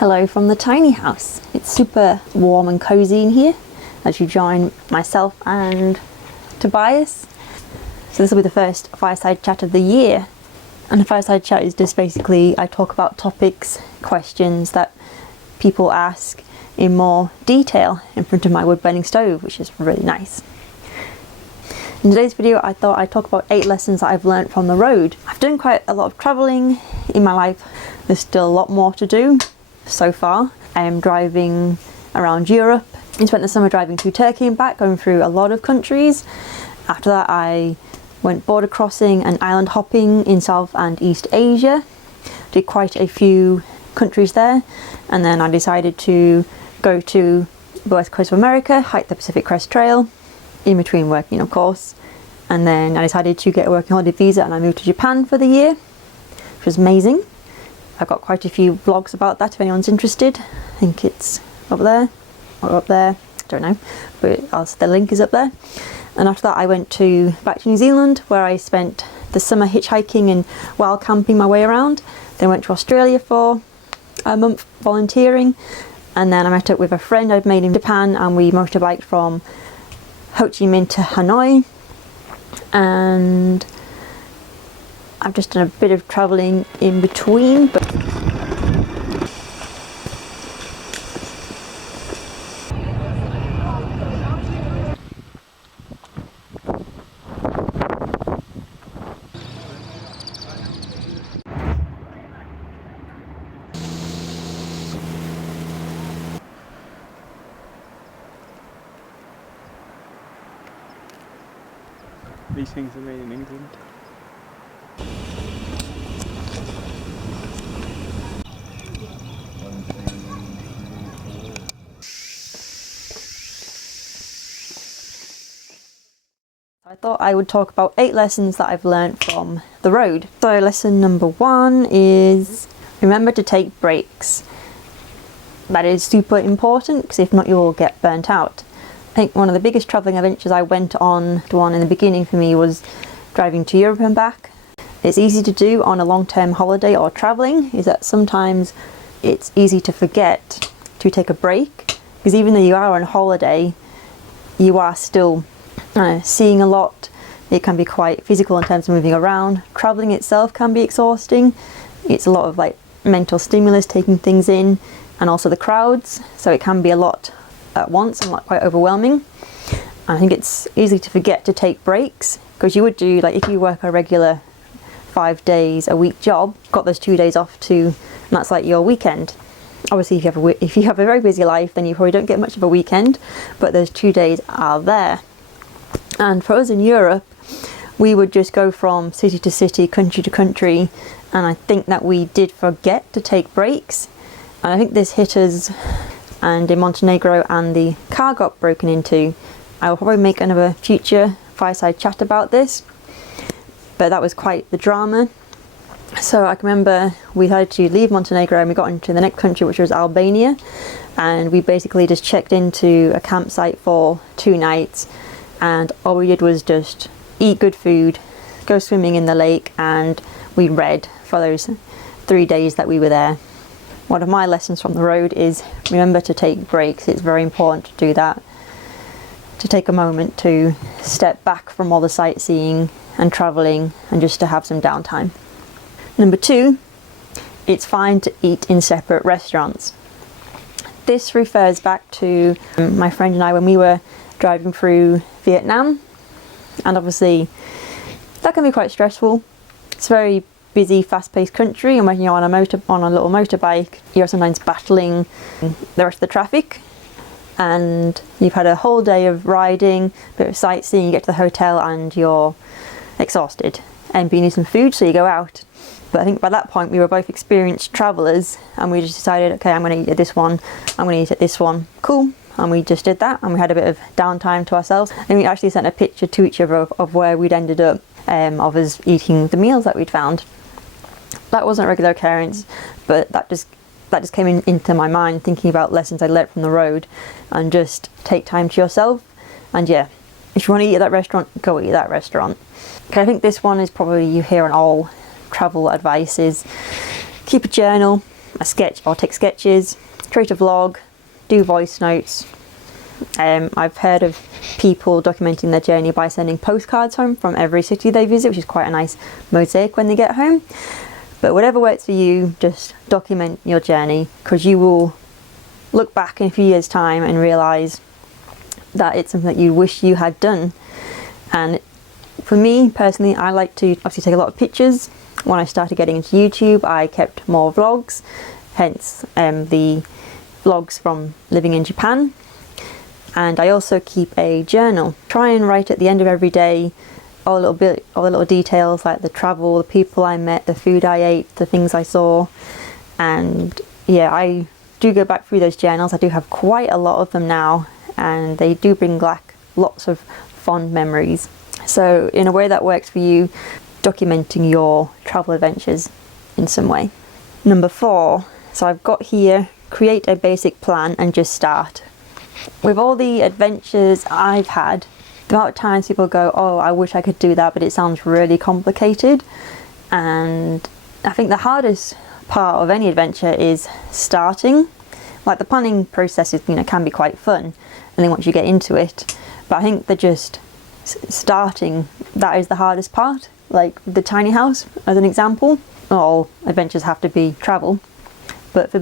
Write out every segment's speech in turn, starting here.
Hello from the tiny house. It's super warm and cozy in here as you join myself and Tobias. So this will be the first fireside chat of the year. And the fireside chat is just basically I talk about topics, questions that people ask in more detail in front of my wood burning stove, which is really nice. In today's video I thought I'd talk about 8 lessons that I've learned from the road. I've done quite a lot of travelling in my life. There's still a lot more to do. So far I am driving around Europe. I spent the summer driving through Turkey and back, going through a lot of countries. After that I went border crossing and island hopping in South and East Asia. Did quite a few countries there, and then I decided to go to the west coast of America, hike the Pacific Crest Trail, in between working of course. And then I decided to get a working holiday visa and I moved to Japan for the year, which was amazing. I've got quite a few vlogs about that if anyone's interested. I think it's up there or up there, I don't know, but the link is up there. And after that I went back to New Zealand, where I spent the summer hitchhiking and wild camping my way around. Then went to Australia for a month volunteering, and then I met up with a friend I'd made in Japan and we motorbiked from Ho Chi Minh to Hanoi. And I've just done a bit of travelling in between, but these things are made in England. I thought I would talk about 8 lessons that I've learned from the road. So lesson number 1 is remember to take breaks. That is super important, because if not you will get burnt out. I think one of the biggest travelling adventures I went on, the one in the beginning for me, was driving to Europe and back. It's easy to do on a long-term holiday or travelling, is that sometimes it's easy to forget to take a break, because even though you are on holiday, you are still seeing a lot. It can be quite physical in terms of moving around. Travelling itself can be exhausting. It's a lot of mental stimulus, taking things in, and also the crowds, so it can be a lot at once and quite overwhelming. I think it's easy to forget to take breaks, because you would do, if you work a regular 5 days a week job, got those 2 days off and that's like your weekend. Obviously if you have a very busy life, then you probably don't get much of a weekend, but those 2 days are there. And for us in Europe, we would just go from city to city, country to country, and I think that we did forget to take breaks. And I think this hit us, and in Montenegro and the car got broken into. I will probably make another future fireside chat about this, but that was quite the drama. So I can remember we had to leave Montenegro and we got into the next country, which was Albania, and we basically just checked into a campsite for 2 nights, and all we did was just eat good food, go swimming in the lake, and we read for those 3 days that we were there. One of my lessons from the road is remember to take breaks. It's very important to do that, to take a moment to step back from all the sightseeing and travelling and just to have some downtime. Number 2, it's fine to eat in separate restaurants. This refers back to my friend and I when we were driving through Vietnam, and obviously that can be quite stressful. It's a very busy, fast-paced country, and when you're on a little motorbike, you're sometimes battling the rest of the traffic, and you've had a whole day of riding, a bit of sightseeing, you get to the hotel and you're exhausted and you need some food, so you go out. But I think by that point we were both experienced travellers, and we just decided, okay, I'm going to eat at this one, I'm going to eat at this one, cool. And we just did that, and we had a bit of downtime to ourselves, and we actually sent a picture to each other of where we'd ended up, of us eating the meals that we'd found. That wasn't a regular occurrence, but that just came into my mind thinking about lessons I learnt from the road, and just take time to yourself. And yeah, if you want to eat at that restaurant, go eat at that restaurant. Okay, I think this one is probably you hear on all travel advice is keep a journal, a sketch or take sketches, create a vlog, do voice notes. I've heard of people documenting their journey by sending postcards home from every city they visit, which is quite a nice mosaic when they get home. But whatever works for you, just document your journey, because you will look back in a few years' time and realise that it's something that you wish you had done. And for me personally, I like to obviously take a lot of pictures. When I started getting into YouTube, I kept more vlogs, hence the vlogs from living in Japan. And I also keep a journal. Try and write at the end of every day all the little details, like the travel, the people I met, the food I ate, the things I saw. And yeah, I do go back through those journals. I do have quite a lot of them now, and they do bring back lots of fond memories. So in a way that works for you, documenting your travel adventures in some way. Number 4, so I've got here, create a basic plan and just start. With all the adventures I've had, the amount of times people go, oh, I wish I could do that, but it sounds really complicated. And I think the hardest part of any adventure is starting. Like, the planning process is, can be quite fun, and then once you get into it, but I think that just starting, that is the hardest part. Like the tiny house as an example. Not all adventures have to be travel, but for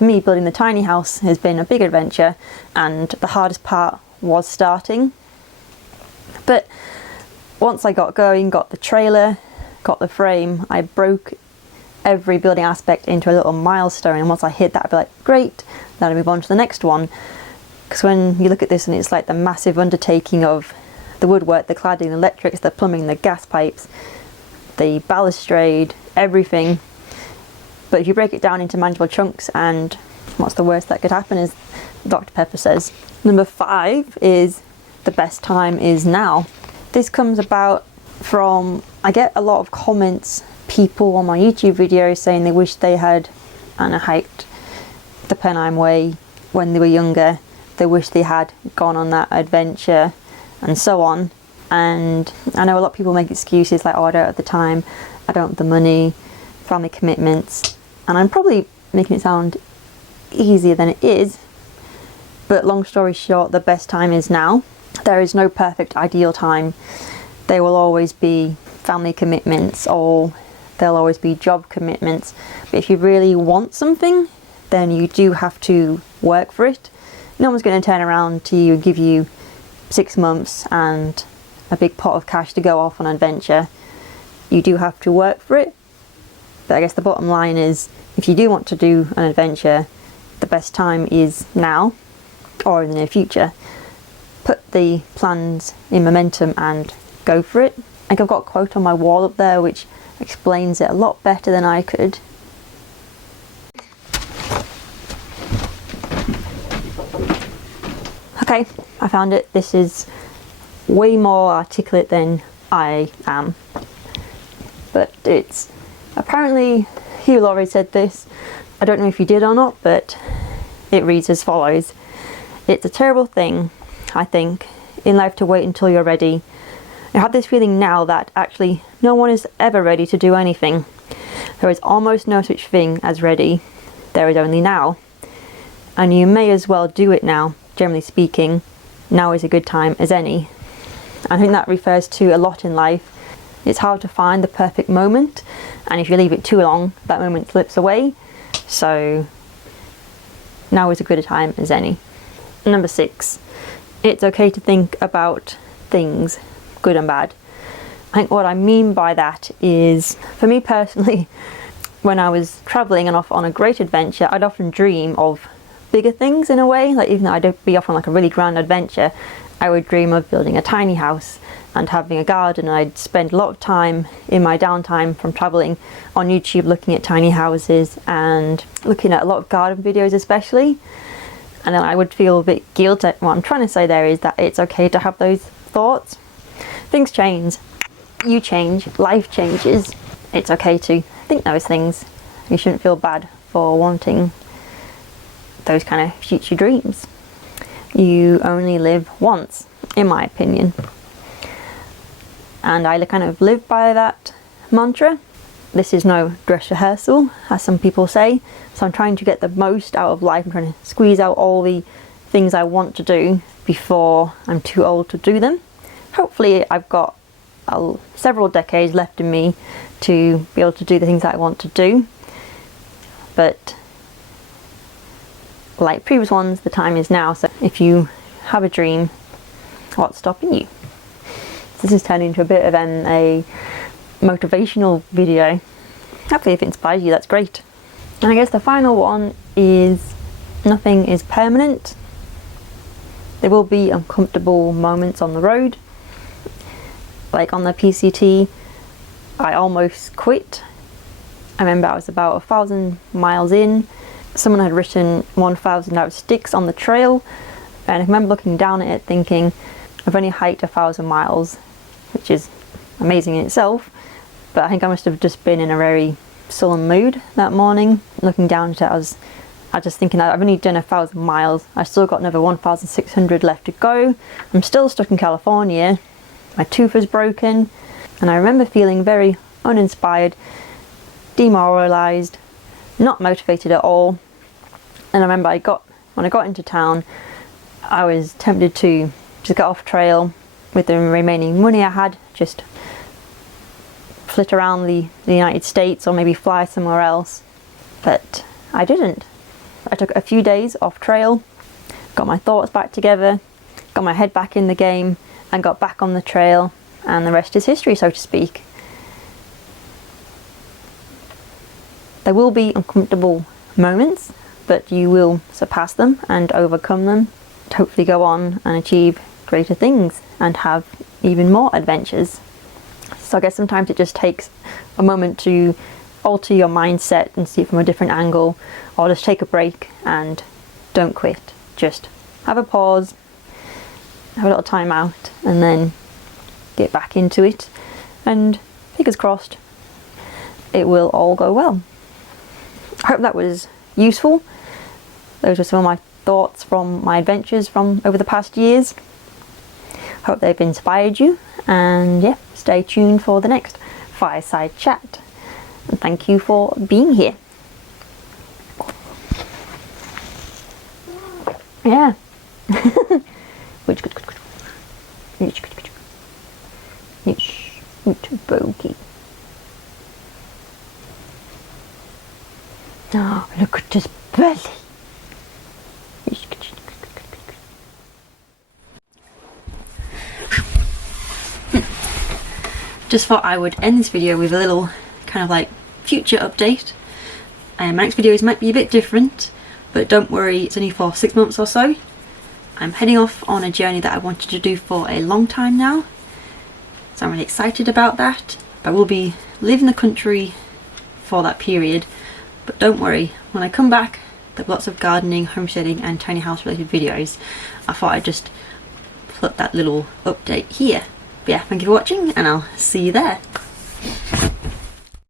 me, building the tiny house has been a big adventure, and the hardest part was starting. But once I got going, got the trailer, got the frame, I broke every building aspect into a little milestone, and once I hit that, I'd be like, great, now I move on to the next one. Because when you look at this and it's like the massive undertaking of the woodwork, the cladding, the electrics, the plumbing, the gas pipes, the balustrade, everything. But if you break it down into manageable chunks, and what's the worst that could happen, as Dr. Pepper says. Number 5 is the best time is now. This comes about from, I get a lot of comments, people on my YouTube videos saying they wish they had hiked the Pennine Way when they were younger. They wish they had gone on that adventure, and so on. And I know a lot of people make excuses like, oh, I don't have the time, I don't have the money, family commitments. And I'm probably making it sound easier than it is, but long story short, the best time is now. There is no perfect ideal time. There will always be family commitments, or there'll always be job commitments. But if you really want something, then you do have to work for it. No one's going to turn around to you and give you 6 months and a big pot of cash to go off on an adventure. You do have to work for it. But I guess the bottom line is, if you do want to do an adventure, the best time is now, or in the near future. Put the plans in momentum and go for it. I think I've got a quote on my wall up there which explains it a lot better than I could. Okay, I found it. This is way more articulate than I am. But it's apparently, Hugh Laurie said this. I don't know if he did or not, but it reads as follows. It's a terrible thing, I think, in life to wait until you're ready. I have this feeling now that actually no one is ever ready to do anything. There is almost no such thing as ready. There is only now. And you may as well do it now. Generally speaking, now is a good time as any. I think that refers to a lot in life. It's hard to find the perfect moment, and if you leave it too long, that moment slips away. So now is as good a time as any. Number 6, it's okay to think about things, good and bad. I think what I mean by that is, for me personally, when I was travelling and off on a great adventure, I'd often dream of bigger things in a way. Like, even though I'd be off on like a really grand adventure, I would dream of building a tiny house and having a garden. I'd spend a lot of time in my downtime from travelling on YouTube looking at tiny houses and looking at a lot of garden videos especially. And then I would feel a bit guilty. What I'm trying to say there is that it's okay to have those thoughts. Things change. You change. Life changes. It's okay to think those things. You shouldn't feel bad for wanting those kind of future dreams. You only live once, in my opinion. And I kind of live by that mantra. this is no dress rehearsal, as some people say, so I'm trying to get the most out of life. I'm trying to squeeze out all the things I want to do before I'm too old to do them. Hopefully I've got several decades left in me to be able to do the things that I want to do, but like previous ones, the time is now. So if you have a dream, what's stopping you? This is turning into a bit of a motivational video. Hopefully if it inspires you, that's great. And I guess the final one is nothing is permanent. There will be uncomfortable moments on the road. Like on the PCT, I almost quit. I remember I was about 1,000 miles in. Someone had written 1,000 out of sticks on the trail, and I remember looking down at it thinking, I've only hiked 1,000 miles, which is amazing in itself, but I think I must have just been in a very sullen mood that morning. Looking down at it, I was just thinking, I've only done 1,000 miles, I've still got another 1,600 left to go, I'm still stuck in California, my tooth was broken, and I remember feeling very uninspired, demoralised, not motivated at all. And I remember when I got into town, I was tempted to just get off trail with the remaining money I had, just flit around the United States or maybe fly somewhere else, but I didn't. I took a few days off trail, got my thoughts back together, got my head back in the game, and got back on the trail, and the rest is history, so to speak. There will be uncomfortable moments, but you will surpass them and overcome them to hopefully go on and achieve greater things and have even more adventures. So I guess sometimes it just takes a moment to alter your mindset and see it from a different angle, or just take a break and don't quit. Just have a pause, have a little time out, and then get back into it, and fingers crossed it will all go well. I hope that was useful. Those are some of my thoughts from my adventures from over the past years. Hope they've inspired you, and yeah, stay tuned for the next Fireside chat. And thank you for being here. Yeah. Bogey. Oh, look at his belly. Just thought I would end this video with a little kind of like future update. My next videos might be a bit different, but don't worry, it's only for 6 months or so. I'm heading off on a journey that I wanted to do for a long time now, so I'm really excited about that. I will be leaving the country for that period, but don't worry, when I come back there'll be lots of gardening, homesteading and tiny house related videos. I thought I'd just put that little update here. But yeah, thank you for watching, and I'll see you there.